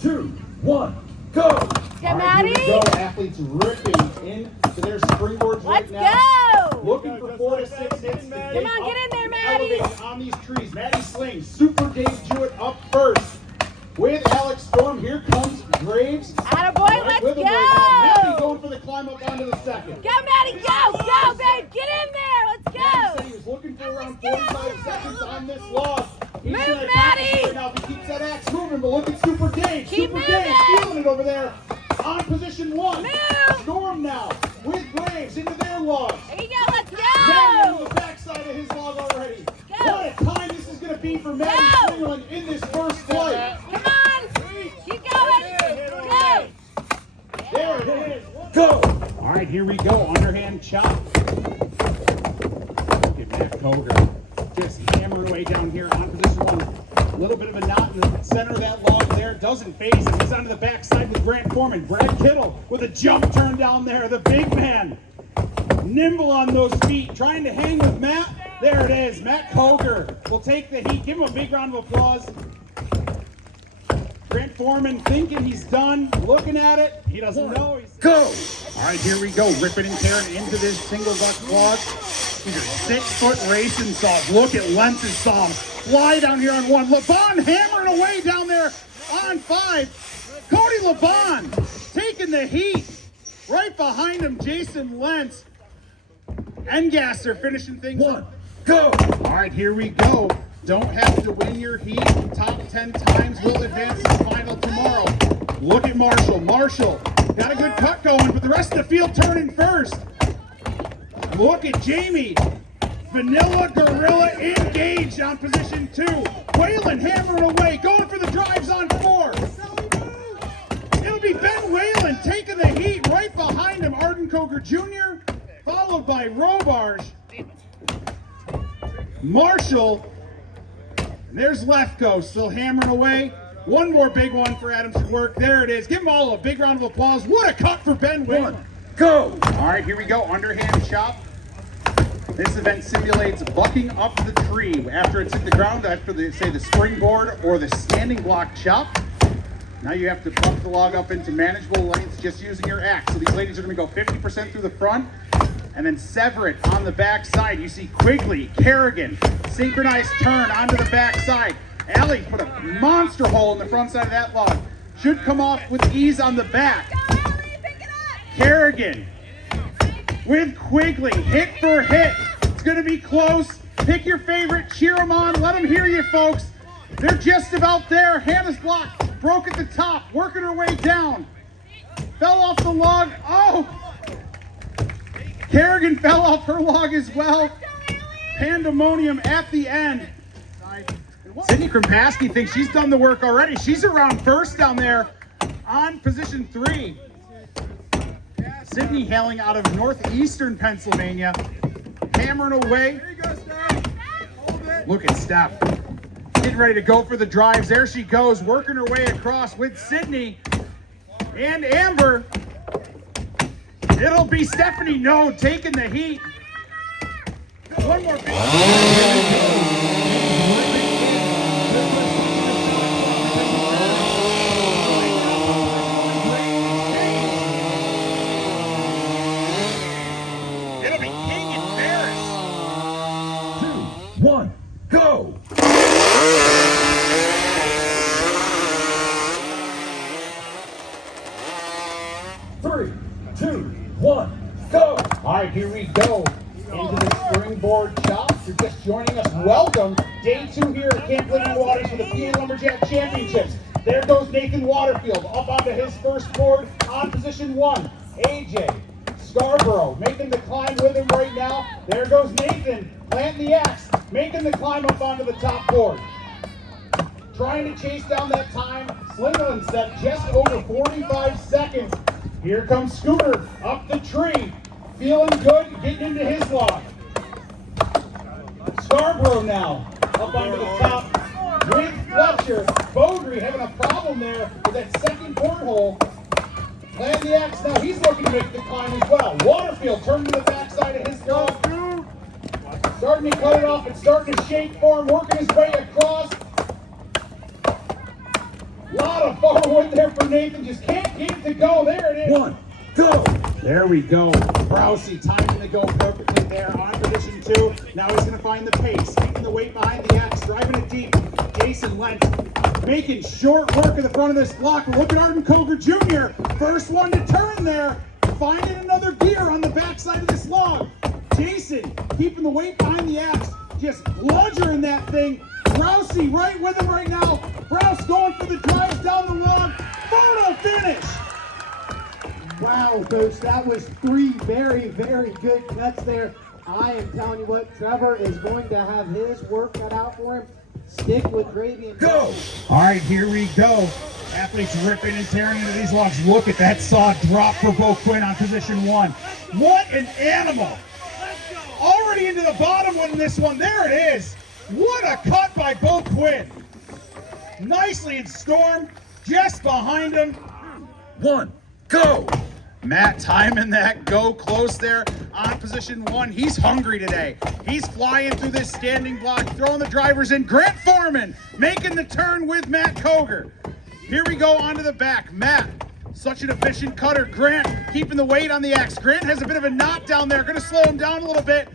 2, 1, go! Get Maddie. Here we go. Athletes ripping into their springboards right now. Let's go! Looking for 4 to 6 hits. Come on, get in there, Maddie. Elevating on these trees. Maddie slings. Super Dave Jewett up first. With Alex Storm, here comes Graves. Attaboy, let's with him go! right now. Maddie going for the climb up onto the second. Go, Maddie, go! Go, babe! Get in there! Let's Maddie go! said he was looking for around 45 seconds on this log. He's Move, gonna Maddie! accomplish it right now if he keeps that axe moving, but look at Super Dave. Keep Super Dave moving! feeling it over there on position 1. Move! Storm now with Graves into their logs. There you go, let's Maddie on go! the backside of his log already. Go. What a time this is going to be for Maddie Go. Slingerland in this first flight. Come on! Keep going! Go! There it is. Go! All right, here we go. Underhand chop. Look at Matt Koger just hammering away down here on position 1. A little bit of a knot in the center of that log there. Doesn't phase him. He's onto the backside with Grant Foreman. Brad Kittle with a jump turn down there. The big man. Nimble on those feet. Trying to hang with Matt. There it is. Matt Koger will take the heat. Give him a big round of applause. Grant Foreman thinking he's done. Looking at it. He doesn't know. Go! All right, here we go. Ripping and tearing into this single buck log. These are 6-foot racing saws. Look at Lentz's saw fly down here on 1. LeBon hammering away down there on 5. Cody LeBon taking the heat. Right behind him, Jason Lentz. Engasser finishing things 1, up. go! All right, here we go. Don't have to win your heat. Top 10 times will advance to the final tomorrow. Look at Marshall. Marshall got a good cut going, but the rest of the field turning first. Look at Jamie. Vanilla Gorilla engaged on position 2. Whalen hammering away, going for the drives on 4. It'll be Ben Whalen taking the heat. Right behind him, Arden Koger Jr., followed by Robarge. Marshall. And there's Lefko still hammering away. One more big one for Adam should work. There it is. Give them all a big round of applause. What a cut for Ben Whalen. 1, go! All right, here we go. Underhand chop. This event simulates bucking up the tree after it's hit the ground, after the, say, the springboard or the standing block chop. Now you have to buck the log up into manageable lengths just using your axe. So these ladies are going to go 50% through the front and then sever it on the back side. You see Quigley, Kerrigan, synchronized turn onto the back side. Allie put a monster hole in the front side of that log. Should come off with ease on the back. Kerrigan with Quigley, hit for hit. It's going to be close. Pick your favorite, cheer them on, let them hear you, folks. They're just about there. Hannah's block broke at the top, working her way down. Fell off the log. Oh! Kerrigan fell off her log as well. Pandemonium at the end. Sydney Krimpaski thinks she's done the work already. She's around first down there on position 3. Sydney hailing out of northeastern Pennsylvania, hammering away. Look at Steph. Getting ready to go for the drives. There she goes, working her way across with Sydney and Amber. It'll be Stephanie No taking the heat. One more big It'll be King and Ferris. 2, 1, go! Three, 2, 1, go! All right, here we go into the springboard chop. If you're just joining us, welcome. Day 2 here at Camp Living Waters for the PA Lumberjack Championships. There goes Nathan Waterfield up onto his first board on position 1. AJ Scarborough making the climb with him right now. There goes Nathan planting the axe, making the climb up onto the top board. Trying to chase down that time. Slingerland set just over 45 seconds. Here comes Scooter up the tree. Feeling good, getting into his log. Scarborough now up onto the top with Fletcher. Beaudry having a problem there with that second porthole. Land the axe now. He's looking to make the climb as well. Waterfield turning to the backside of his log. Starting to cut it off. It's starting to shake for him, working his way across. lot of forward there for Nathan. Just can't get it to go. There it is. 1, go! There we go. Rousey timing to go perfectly there on position 2. Now he's going to find the pace, keeping the weight behind the X, driving it deep. Jason Lent making short work of the front of this block. Look at Arden Koger Jr. First one to turn there. Finding another gear on the backside of this log. Jason keeping the weight behind the X, just bludgeoning that thing. Rousey right with him right now. Rouse going for the drives down the log. Photo finish. Wow, Coach, that was 3 very, very good cuts there. I am telling you what, Trevor is going to have his work cut out for him. Stick with gravy and Go! All right, here we go. Athletes ripping and tearing into these logs. Look at that saw drop for Bo Quinn on position 1. What an animal. Already into the bottom one in this one. There it is. What a cut by Bo Quinn. Nicely in storm, just behind him. 1, go! Matt timing that go close there on position 1. He's hungry today. He's flying through this standing block, throwing the drivers in. Grant Foreman making the turn with Matt Koger. Here we go onto the back. Matt, such an efficient cutter. Grant keeping the weight on the X. Grant has a bit of a knot down there. Going to slow him down a little bit.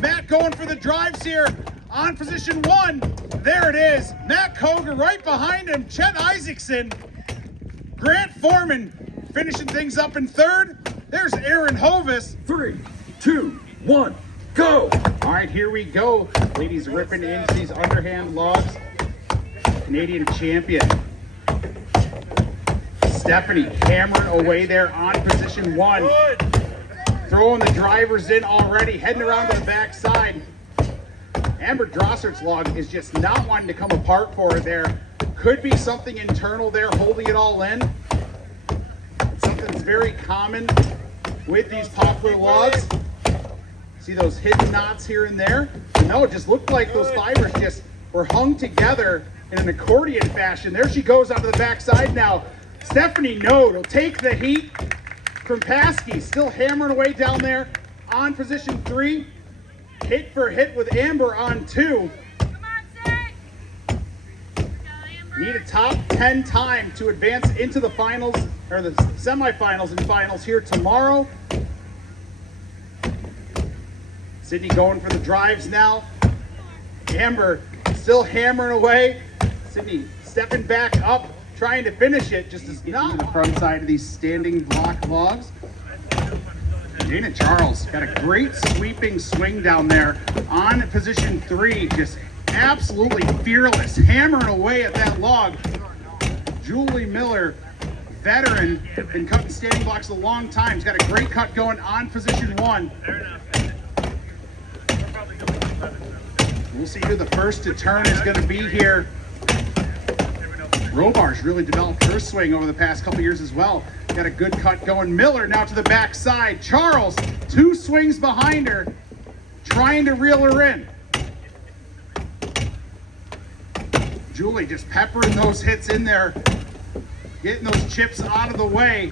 Matt going for the drives here on position 1. There it is. Matt Koger right behind him. Chet Isaacson. Grant Foreman finishing things up in 3rd. There's Aaron Hovis. 3, 2, 1, go! All right, here we go. Ladies ripping into these underhand logs. Canadian champion. Stephanie hammering away there on position 1. Throwing the drivers in already, heading around to the backside. Amber Drossert's log is just not wanting to come apart for her there. Could be something internal there holding it all in. Something that's very common with these poplar logs. See those hidden knots here and there? No, it just looked like those fibers just were hung together in an accordion fashion. There she goes onto the backside now. Stephanie Node will take the heat from Paskey, still hammering away down there on position 3. Hit for hit with Amber on 2. Come on, Zach. Need a top 10 time to advance into the finals, or the semifinals and finals here tomorrow. Sydney going for the drives now. Amber still hammering away. Sydney stepping back up, trying to finish it, just as not the front side of these standing block logs. Dana Charles got a great sweeping swing down there on position 3, just absolutely fearless, hammering away at that log. Julie Miller, veteran, been cutting standing blocks a long time. She's got a great cut going on position 1. We'll see who the first to turn is going to be here. Robar's really developed her swing over the past couple years as well. Got a good cut going. Miller now to the backside. Charles, 2 swings behind her, trying to reel her in. Julie just peppering those hits in there, getting those chips out of the way.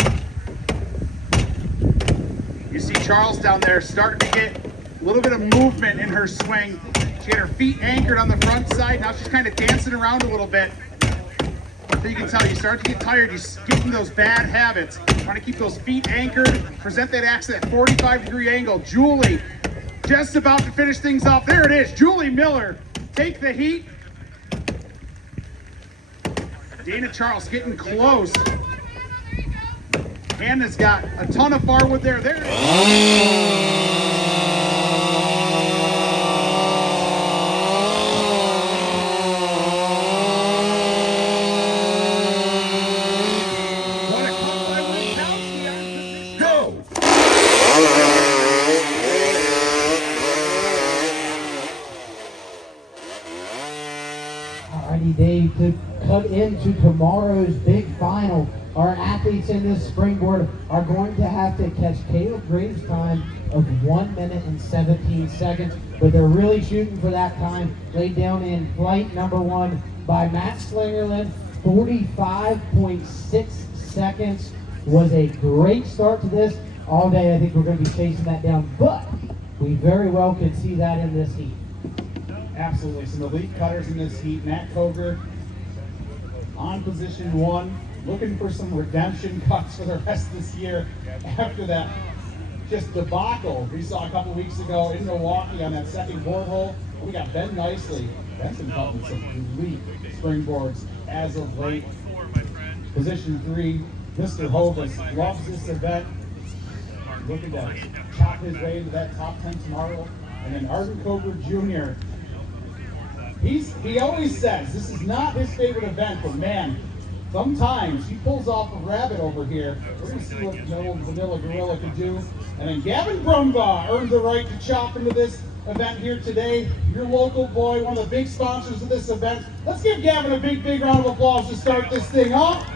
You see Charles down there starting to get a little bit of movement in her swing. She had her feet anchored on the front side. Now she's kind of dancing around a little bit. So you can tell you start to get tired, you get into those bad habits. Trying to keep those feet anchored, present that axe at that 45-degree angle. Julie just about to finish things off. There it is, Julie Miller, take the heat. Dana Charles getting close. Hannah's got a ton of firewood there. There it is. Alrighty, Dave, to cut into tomorrow's big final, our athletes in this springboard are going to have to catch Caleb Graves' time of 1 minute and 17 seconds, but they're really shooting for that time laid down in flight number 1 by Matt Slingerland. 45.6 seconds was a great start to this. All day I think we're going to be chasing that down, but we very well could see that in this heat. Absolutely, some elite cutters in this heat. Matt Koger on position 1, looking for some redemption cuts for the rest of this year after that just debacle we saw a couple weeks ago in Milwaukee on that second board hole. We got Ben Nicely. Ben's been cutting some elite springboards as of late. Position 3, Mr. Hovis loves this event. Looking to chop his way into that top 10 tomorrow. And then Arden Coker Jr. He always says this is not his favorite event, but man, sometimes he pulls off a rabbit over here. We're going to see what Vanilla Gorilla can do. And then Gavin Brumbaugh earned the right to chop into this event here today. Your local boy, one of the big sponsors of this event. Let's give Gavin a big, big round of applause to start this thing off.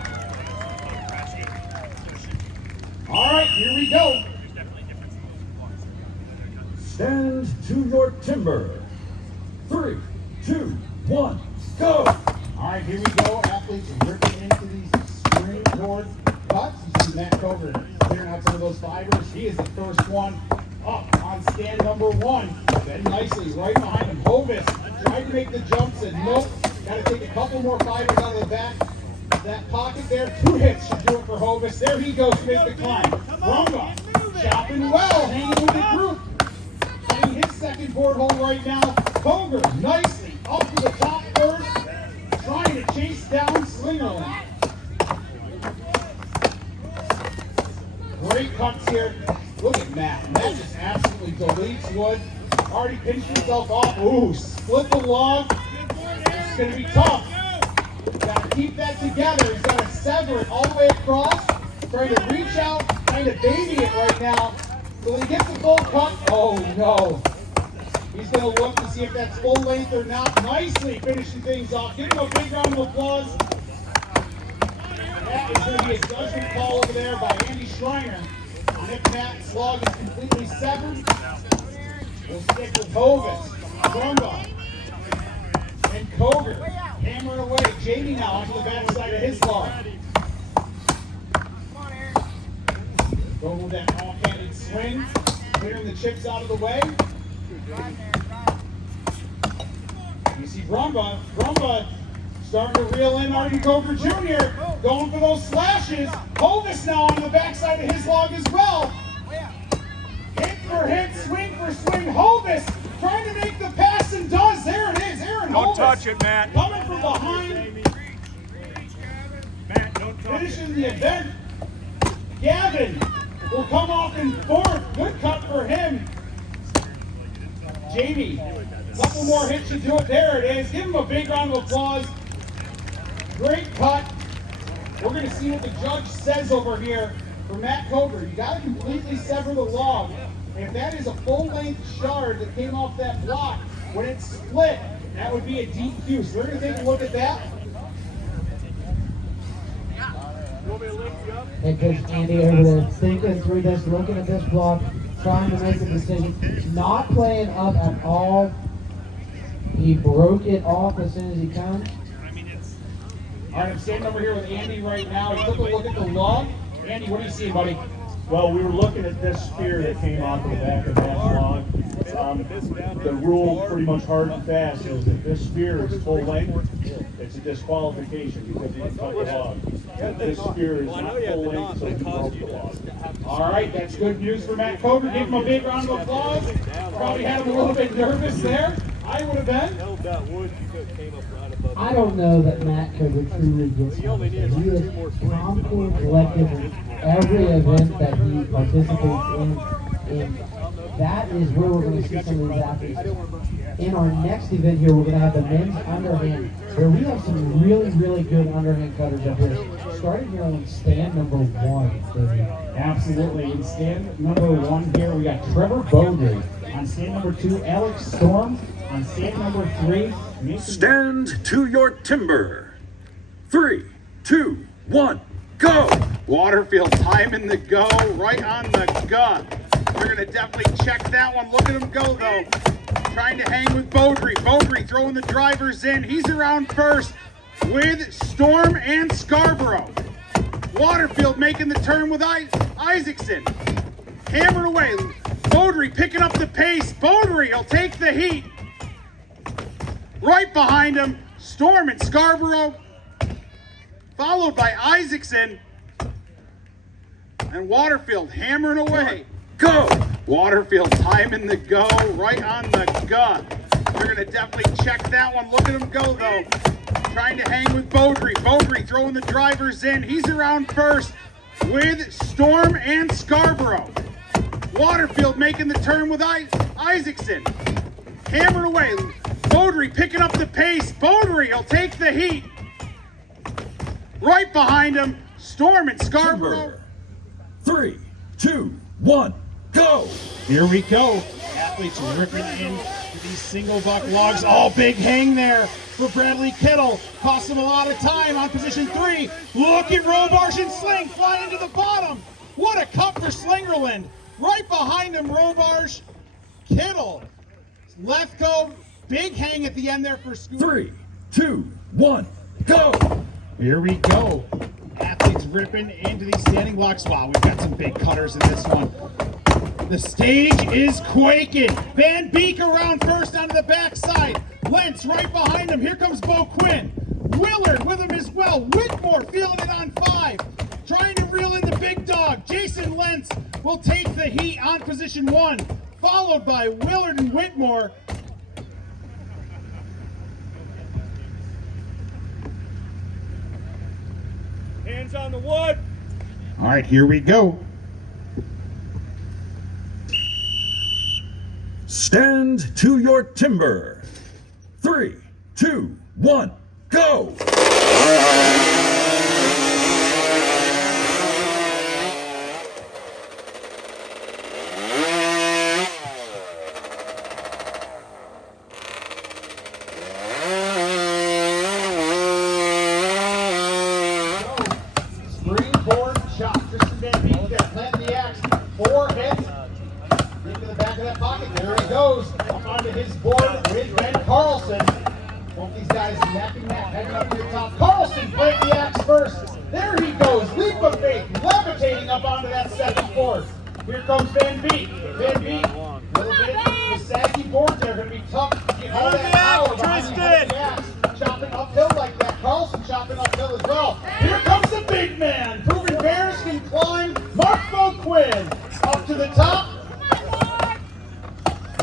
All right, here we go. Stand to your timber. 3, 2, 1, go! All right, here we go. Athletes ripping into these springboard cuts. You see Matt Cover clearing out some of those fibers. He is the first one up on stand number 1. Then nicely right behind him, Hovis tried to make the jump, said nope. Got to take a couple more fibers out of the back. That pocket there, 2 hits should do it for Hovis. There he goes to make the climb. Brumbaugh chopping well, hanging with the group. Hitting his second board hole right now. Coger nicely up to the top first, trying to chase down Slingerland. Great cuts here. Look at Matt. Matt just absolutely deletes wood. Already pinched himself off. Ooh, split the log. It's going to be tough. Got to keep that together. He's got to sever it all the way across. Trying to reach out, trying to baby it right now. So he gets the full cut. Oh no. He's going to look to see if that's full length or not. Nicely finishing things off. Give him a big round of applause. That is going to be a judgment call over there by Andy Schreiner. And if Matt's log is completely severed, we'll stick with Hovis, Brumbaugh, and Coger. Hammering away. Jamie now onto the backside of his log. Going with that all-handed swing, clearing the chips out of the way. You see Brumbaugh starting to reel in Arden Coker Jr. Going for those slashes. Hovis now on the backside of his log as well. Hit for hit, swing for swing. Hovis trying to make the pass and does. There it is, Aaron Hovis. Don't touch it, Matt. Coming from behind. Matt, don't touch Finishing the event. Gavin will come off in 4th. Good cut for him. Jamie, a couple more hits to do it. There it is. Give him a big round of applause. Great cut. We're going to see what the judge says over here for Matt Coger. You got to completely sever the log. If that is a full-length shard that came off that block, when it's split, that would be a DQ. So we're going to take a look at that. And Coach Andy over there thinking through this, looking at this block, trying to make a decision, not playing up at all. He broke it off as soon as he comes. All right, I'm standing over here with Andy right now. He took a look at the log. Andy, what do you see, buddy? Well, we were looking at this spear that came off of the back of that log. The rule pretty much hard and fast is if this spear is full length, it's a disqualification because you cut the log. If this spear is not full length, so you broke the log. All right, that's good news for Matt Coger. Give him a big round of applause. Probably had him a little bit nervous there. I would have been. I don't know that Matt Coger truly gets it. He is calm, cool, collective in every event that he participates in. And that is where we're going to see some of these athletes. In our next event here, we're going to have the men's underhand, where we have some really, really good underhand cutters up here. Starting here on stand number 1, David. Absolutely. In stand number 1 here, we got Trevor Bowdry. On stand number 2, Alex Storm. On stand number 3, Nathan. Stand to your timber. 3, 2, 1, go! Waterfield timing the go, right on the gut. We're going to definitely check that one. Look at him go, though. Trying to hang with Bowdry. Bowdry throwing the drivers in. He's around first with Storm and Scarborough. Waterfield making the turn with Isaacson. Hammered away. Bowdry picking up the pace. Bowdry will take the heat. Right behind him, Storm and Scarborough. followed by Isaacson. And Waterfield hammering away. Go! Waterfield timing the go, right on the gut. They're gonna definitely check that one. Look at him go though. Trying to hang with Beaudry. Beaudry throwing the drivers in. He's around first with Storm and Scarborough. Waterfield making the turn with Isaacson. Hammered away. Beaudry picking up the pace. Beaudry will take the heat. Right behind him, Storm and Scarborough. 3, 2, 1, go! Here we go. Athletes ripping into these single buck logs. Oh, big hang there for Bradley Kittle. Cost him a lot of time on position 3. Look at Robarge and Sling flying to the bottom. What a cut for Slingerland. Right behind him, Robarge. Kittle. Left go. Big hang at the end there for Scoot. 3, 2, 1, go! Here we go. Athletes ripping into these standing blocks. Wow, we've got some big cutters in this one. The stage is quaking. Van Beek around first onto the backside. Lentz right behind him. Here comes Bo Quinn. Willard with him as well. Whitmore feeling it on 5. Trying to reel in the big dog. Jason Lentz will take the heat on position 1. Followed by Willard and Whitmore. Hands on the wood. All right, here we go. Stand to your timber. 3, 2, 1, go! Springboard shot. Tristan Van Beek there, planting the axe. 4 hits. Into the back of that pocket. There he goes. Up onto his board with Ben Carlson. Both these guys napping that, heading up to the top. Carlson planting the axe first. There he goes. Leap of faith. Levitating up onto that second board. Here comes Van Beek. Van Beek. A little bit. The saggy boards there are going to be tough to get all that power behind the head of the axe. Chopping uphill like that. Carlson chopping uphill as well. Here comes the big man. Proving Bears can climb. Mark Quinn up to the top.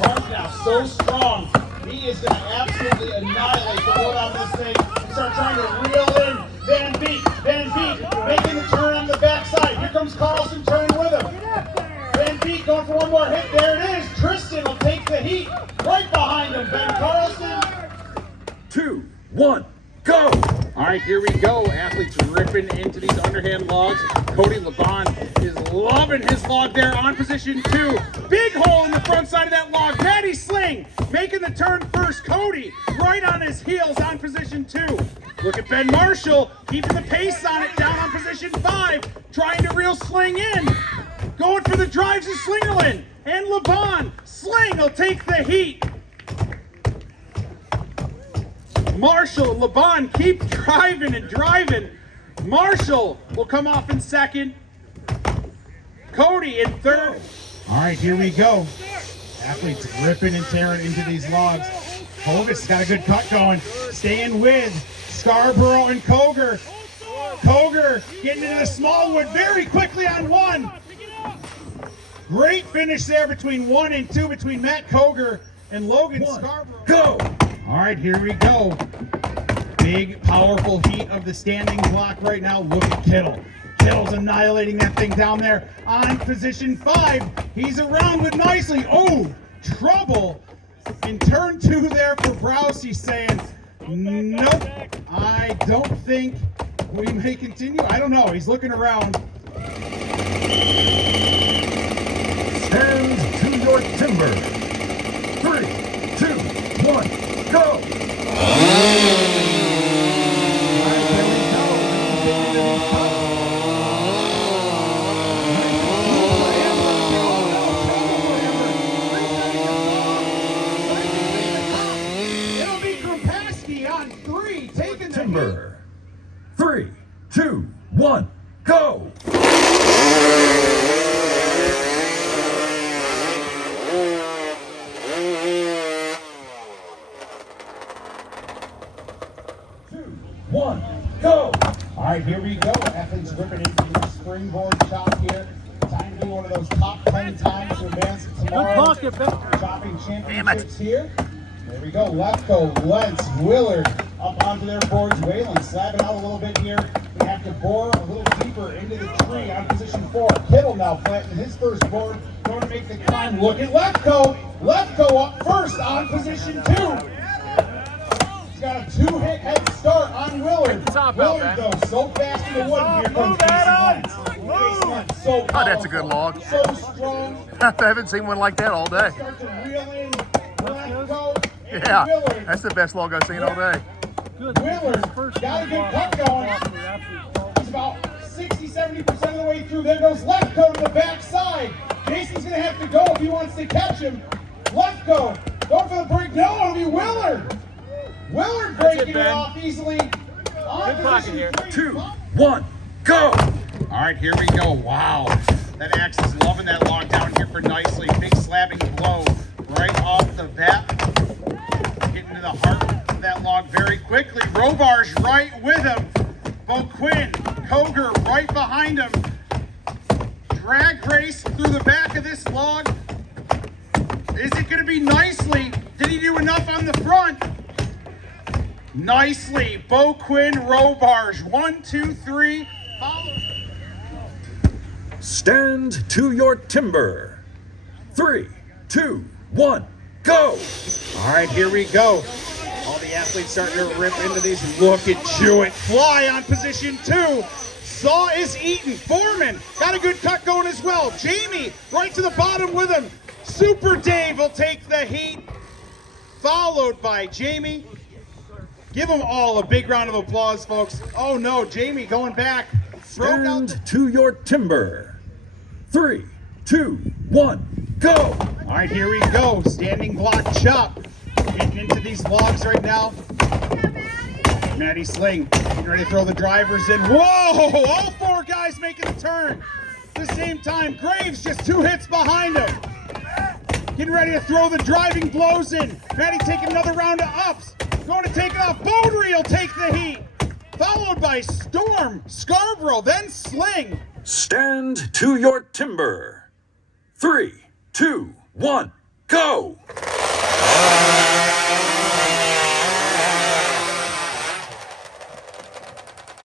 Mark now so strong. He is going to absolutely annihilate the wood on this thing. Start trying to reel in Van Beek. Van Beek making the turn on the backside. Here comes Carlson turning with him. Van Beek going for one more hit. There it is. Tristan will take the heat. Right behind him, Ben Carlson. 2, 1, go! All right, here we go. Athletes ripping into these underhand logs. Cody LeBon is loving his log there on position 2. Big hole in the front side of that log. Matty Sling making the turn first. Cody right on his heels on position 2. Look at Ben Marshall keeping the pace on it down on position 5. Trying to reel Sling in. Going for the drives of Slingerland. And LeBon. Sling will take the heat. Marshall and LeBon keep driving and driving. Marshall will come off in second. Cody in third. All right, here we go. Athletes ripping and tearing into these logs. Hovis got a good cut going. Staying with Scarborough and Koger. Koger getting into the small wood very quickly on 1. Great finish there between 1 and 2 between Matt Koger and Logan Scarborough. Go! All right, here we go. Big, powerful heat of the standing block right now. Look at Kittle. Kittle's annihilating that thing down there on position 5. He's around with nicely. Oh, trouble in turn 2 there for Browse. He's saying, nope, I don't think we may continue. I don't know. He's looking around. Stand to your timber. 3, 2, 1. Go! It'll be Kropaski on 3, taking the Timber. 3, 2, 1, go! All right, here ripping into the springboard chop here. Time to be one of those top 10 times to advance to tomorrow's chopping championships here. There we go. Lefko, Lentz, Willard up onto their boards. Whalen slapping out a little bit here. We have to bore a little deeper into the tree on position 4. Kittle now planting his first board. Going to make the climb. Look at Lefko. Lefko up first on position 2. He's got a 2-hit head start on Willard. Willard, though, so fast in the wood. Here comes Jason Lentz. Jason Lentz, so powerful, that's a good log. So strong. I haven't seen one like that all day. Start to reel in. Lefko and Yeah, Willard. that's the best log I've seen all day. Willard got a good cut going. He's about 60-70% of the way through. There goes Lefko to the backside. Jason's going to have to go if he wants to catch him. Lefko going for the break. No, it'll be Willard. Willard breaking it off easily. On position 3. 2, 1, go! All right, here we go. Wow. That axe is loving that log down here for nicely. Big slapping blow right off the bat. Getting to the heart of that log very quickly. Robarge right with him. Beauquin, Koger right behind him. Drag race through the back of this log. Is it going to be nicely? Did he do enough on the front? Nicely. Beauquin, Robarge. 1, 2, 3. Follow. Stand to your timber. 3, 2, 1, go! All right, here we go. All the athletes starting to rip into these. Look at Jewett fly on position 2. Saw is eaten. Foreman got a good cut going as well. Jamie right to the bottom with him. Super Dave will take the heat, followed by Jamie. Give them all a big round of applause, folks. Oh no, Jamie going back. Stand to your timber. 3, 2, 1, go! All right, here we go. Standing block chop. Getting into these logs right now. Maddie Sling getting ready to throw the drivers in. Whoa! All 4 guys making the turn at the same time. Graves just 2 hits behind him. Getting ready to throw the driving blows in. Maddie taking another round of ups. Going to take it off. Beaudry will take the heat. Followed by Storm, Scarborough, then Sling. Stand to your timber. 3, 2, 1, go!